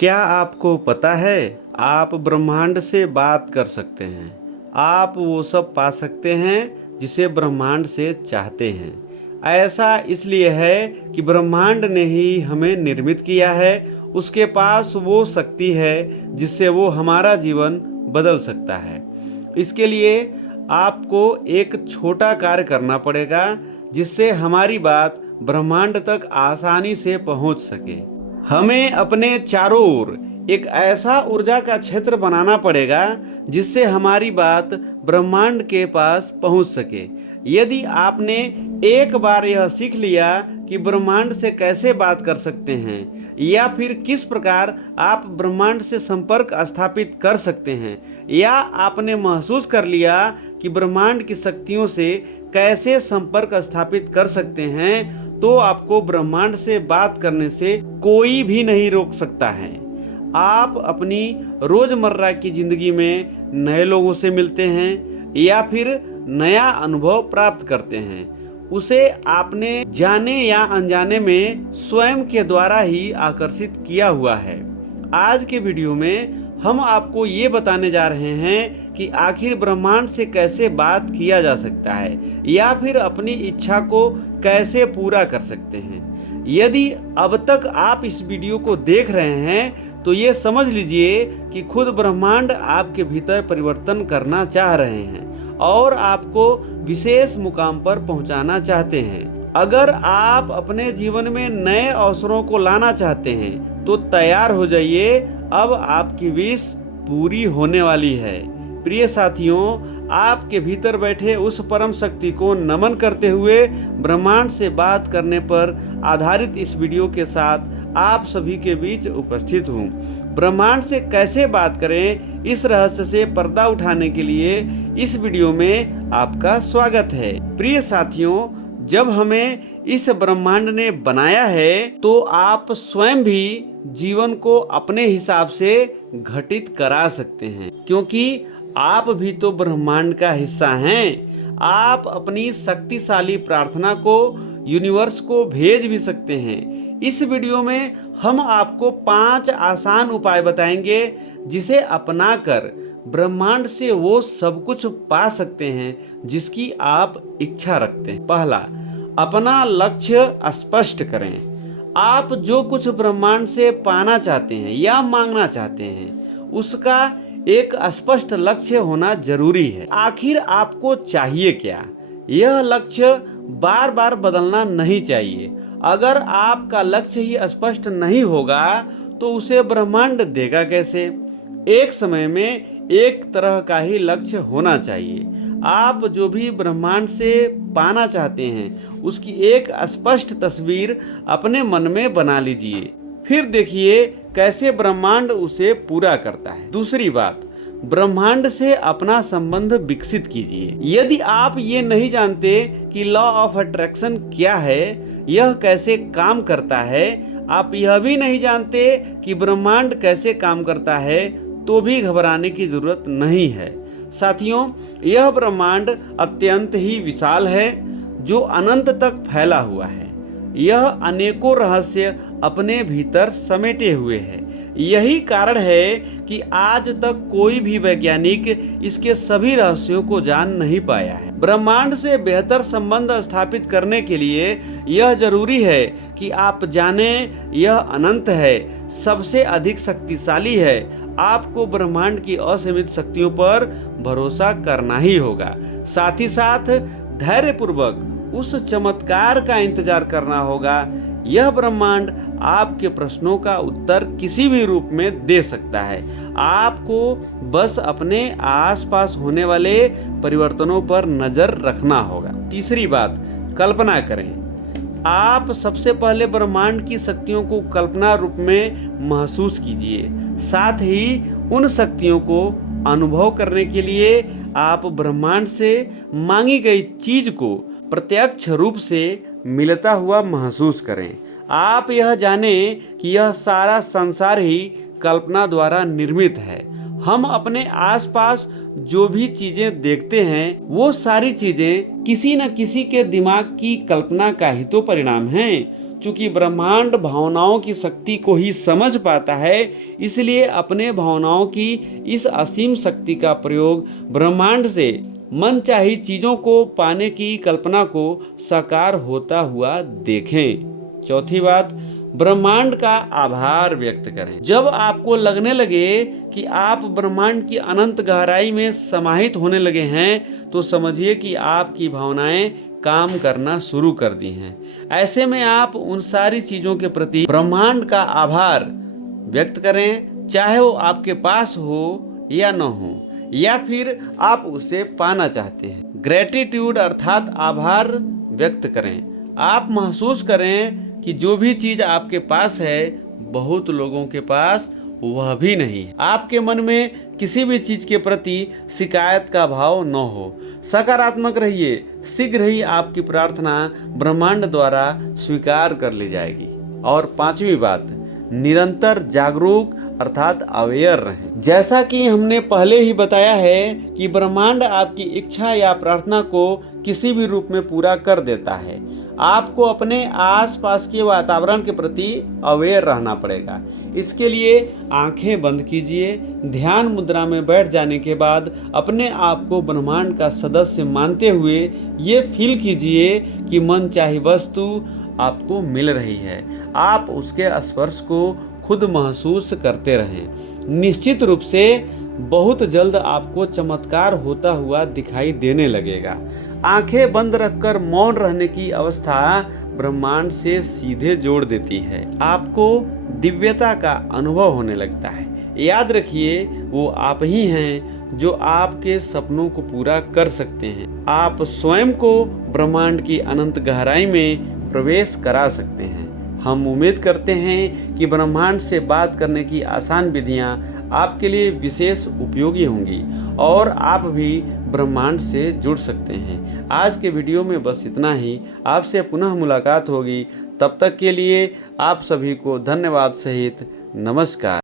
क्या आपको पता है आप ब्रह्मांड से बात कर सकते हैं। आप वो सब पा सकते हैं जिसे ब्रह्मांड से चाहते हैं। ऐसा इसलिए है कि ब्रह्मांड ने ही हमें निर्मित किया है। उसके पास वो शक्ति है जिससे वो हमारा जीवन बदल सकता है। इसके लिए आपको एक छोटा कार्य करना पड़ेगा जिससे हमारी बात ब्रह्मांड तक आसानी से पहुंच सके। हमें अपने चारों ओर एक ऐसा ऊर्जा का क्षेत्र बनाना पड़ेगा जिससे हमारी बात ब्रह्मांड के पास पहुंच सके। यदि आपने एक बार यह सीख लिया कि ब्रह्मांड से कैसे बात कर सकते हैं या फिर किस प्रकार आप ब्रह्मांड से संपर्क स्थापित कर सकते हैं, या आपने महसूस कर लिया कि ब्रह्मांड की शक्तियों से कैसे संपर्क स्थापित कर सकते हैं, तो आपको ब्रह्मांड से बात करने से कोई भी नहीं रोक सकता है। आप अपनी रोजमर्रा की जिंदगी में नए लोगों से मिलते हैं या फिर नया अनुभव प्राप्त करते हैं, उसे आपने जाने या अनजाने में स्वयं के द्वारा ही आकर्षित किया हुआ है। आज के वीडियो में हम आपको ये बताने जा रहे हैं कि आखिर ब्रह्मांड से कैसे बात किया जा सकता है या फिर अपनी इच्छा को कैसे पूरा कर सकते हैं। यदि अब तक आप इस वीडियो को देख रहे हैं तो ये समझ लीजिए कि खुद ब्रह्मांड आपके भीतर परिवर्तन करना चाह रहे हैं और आपको विशेष मुकाम पर पहुंचाना चाहते हैं। अगर आप अपने जीवन में नए अवसरों को लाना चाहते हैं तो तैयार हो जाइए, अब आपकी विश पूरी होने वाली है। प्रिय साथियों, आपके भीतर बैठे उस परम शक्ति को नमन करते हुए ब्रह्मांड से बात करने पर आधारित इस वीडियो के साथ आप सभी के बीच उपस्थित हूँ। ब्रह्मांड से कैसे बात करें, इस रहस्य से पर्दा उठाने के लिए इस वीडियो में आपका स्वागत है। प्रिय साथियों, जब हमें इस ब्रह्मांड ने बनाया है तो आप स्वयं भी जीवन को अपने हिसाब से घटित करा सकते हैं, क्योंकि आप भी तो ब्रह्मांड का हिस्सा हैं। आप अपनी शक्तिशाली प्रार्थना को यूनिवर्स को भेज भी सकते हैं। इस वीडियो में हम आपको 5 आसान उपाय बताएंगे जिसे अपनाकर ब्रह्मांड से वो सब कुछ पा सकते हैं जिसकी आप इच्छा रखते हैं। पहला, अपना लक्ष्य स्पष्ट करें। आप जो कुछ ब्रह्मांड से पाना चाहते हैं या मांगना चाहते हैं उसका एक स्पष्ट लक्ष्य होना जरूरी है। आखिर आपको चाहिए क्या? यह लक्ष्य बार बार बदलना नहीं चाहिए। अगर आपका लक्ष्य ही स्पष्ट नहीं होगा तो उसे ब्रह्मांड देगा कैसे? एक समय में एक तरह का ही लक्ष्य होना चाहिए। आप जो भी ब्रह्मांड से पाना चाहते हैं उसकी एक स्पष्ट तस्वीर अपने मन में बना लीजिए, फिर देखिए कैसे ब्रह्मांड उसे पूरा करता है। दूसरी बात, ब्रह्मांड से अपना संबंध विकसित कीजिए। यदि आप ये नहीं जानते कि लॉ ऑफ अट्रैक्शन क्या है, यह कैसे काम करता है, आप यह भी नहीं जानते कि ब्रह्मांड कैसे काम करता है, तो भी घबराने की जरूरत नहीं है। साथियों, यह ब्रह्मांड अत्यंत ही विशाल है जो अनंत तक फैला हुआ है। यह अनेकों रहस्य अपने भीतर समेटे हुए है। यही कारण है कि आज तक कोई भी वैज्ञानिक इसके सभी रहस्यों को जान नहीं पाया है। ब्रह्मांड से बेहतर संबंध स्थापित करने के लिए यह जरूरी है कि आप जानें यह अनंत है, सबसे अधिक शक्तिशाली है। आपको ब्रह्मांड की असीमित शक्तियों पर भरोसा करना ही होगा। साथ ही साथ धैर्यपूर्वक उस चमत्कार का इंतजार करना होगा। यह ब्रह्मांड आपके प्रश्नों का उत्तर किसी भी रूप में दे सकता है। आपको बस अपने आसपास होने वाले परिवर्तनों पर नजर रखना होगा। तीसरी बात, कल्पना करें। आप सबसे पहले ब्रह्मांड की शक्तियों को कल्पना रूप में महसूस कीजिए। साथ ही उन शक्तियों को अनुभव करने के लिए आप ब्रह्मांड से मांगी गई चीज को प्रत्यक्ष रूप से मिलता हुआ महसूस करें। आप यह जानें कि यह सारा संसार ही कल्पना द्वारा निर्मित है। हम अपने आसपास जो भी चीजें देखते हैं वो सारी चीजें किसी न किसी के दिमाग की कल्पना का ही तो परिणाम हैं। चूंकि ब्रह्मांड भावनाओं की शक्ति को ही समझ पाता है, इसलिए अपने भावनाओं की इस असीम शक्ति का प्रयोग ब्रह्मांड से मनचाही चीजों को पाने की कल्पना को साकार होता हुआ देखें। चौथी बात, ब्रह्मांड का आभार व्यक्त करें। जब आपको लगने लगे कि आप ब्रह्मांड की अनंत गहराई में समाहित होने लगे हैं, तो समझिए कि आपकी भावनाएं काम करना शुरू कर दी हैं। ऐसे में आप उन सारी चीजों के प्रति ब्रह्मांड का आभार व्यक्त करें, चाहे वो आपके पास हो या न हो, या फिर आप उसे पाना चाहते हैं। ग्रेटिट्यूड अर्थात आभार व्यक्त करें। आप महसूस करें कि जो भी चीज आपके पास है, बहुत लोगों के पास वह भी नहीं है। आपके मन में किसी भी चीज के प्रति शिकायत का भाव न हो, सकारात्मक रहिए। शीघ्र ही आपकी प्रार्थना ब्रह्मांड द्वारा स्वीकार कर ली जाएगी। और पांचवी बात, निरंतर जागरूक अर्थात अवेयर रहें। जैसा कि हमने पहले ही बताया है कि ब्रह्मांड आपकी इच्छा या प्रार्थना को किसी भी रूप में पूरा कर देता है। आपको अपने आसपास के वातावरण के प्रति अवेयर रहना पड़ेगा। इसके लिए आंखें बंद कीजिए। ध्यान मुद्रा में बैठ जाने के बाद अपने आप को ब्रह्मांड का सदस्य मानते हुए ये फील कीजिए कि मनचाही वस्तु आपको मिल रही है। आप उसके स्पर्श को खुद महसूस करते रहें। निश्चित रूप से बहुत जल्द आपको चमत्कार होता हुआ दिखाई देने लगेगा। आंखें बंद रखकर मौन रहने की अवस्था ब्रह्मांड से सीधे जोड़ देती है। आपको दिव्यता का अनुभव होने लगता है। याद रखिए, वो आप ही हैं जो आपके सपनों को पूरा कर सकते हैं। आप स्वयं को ब्रह्मांड की अनंत गहराई में प्रवेश करा सकते हैं। हम उम्मीद करते हैं कि ब्रह्मांड से बात करने की आसान विधियां आपके लिए विशेष उपयोगी होंगी और आप भी ब्रह्मांड से जुड़ सकते हैं। आज के वीडियो में बस इतना ही। आपसे पुनः मुलाकात होगी। तब तक के लिए आप सभी को धन्यवाद सहित नमस्कार।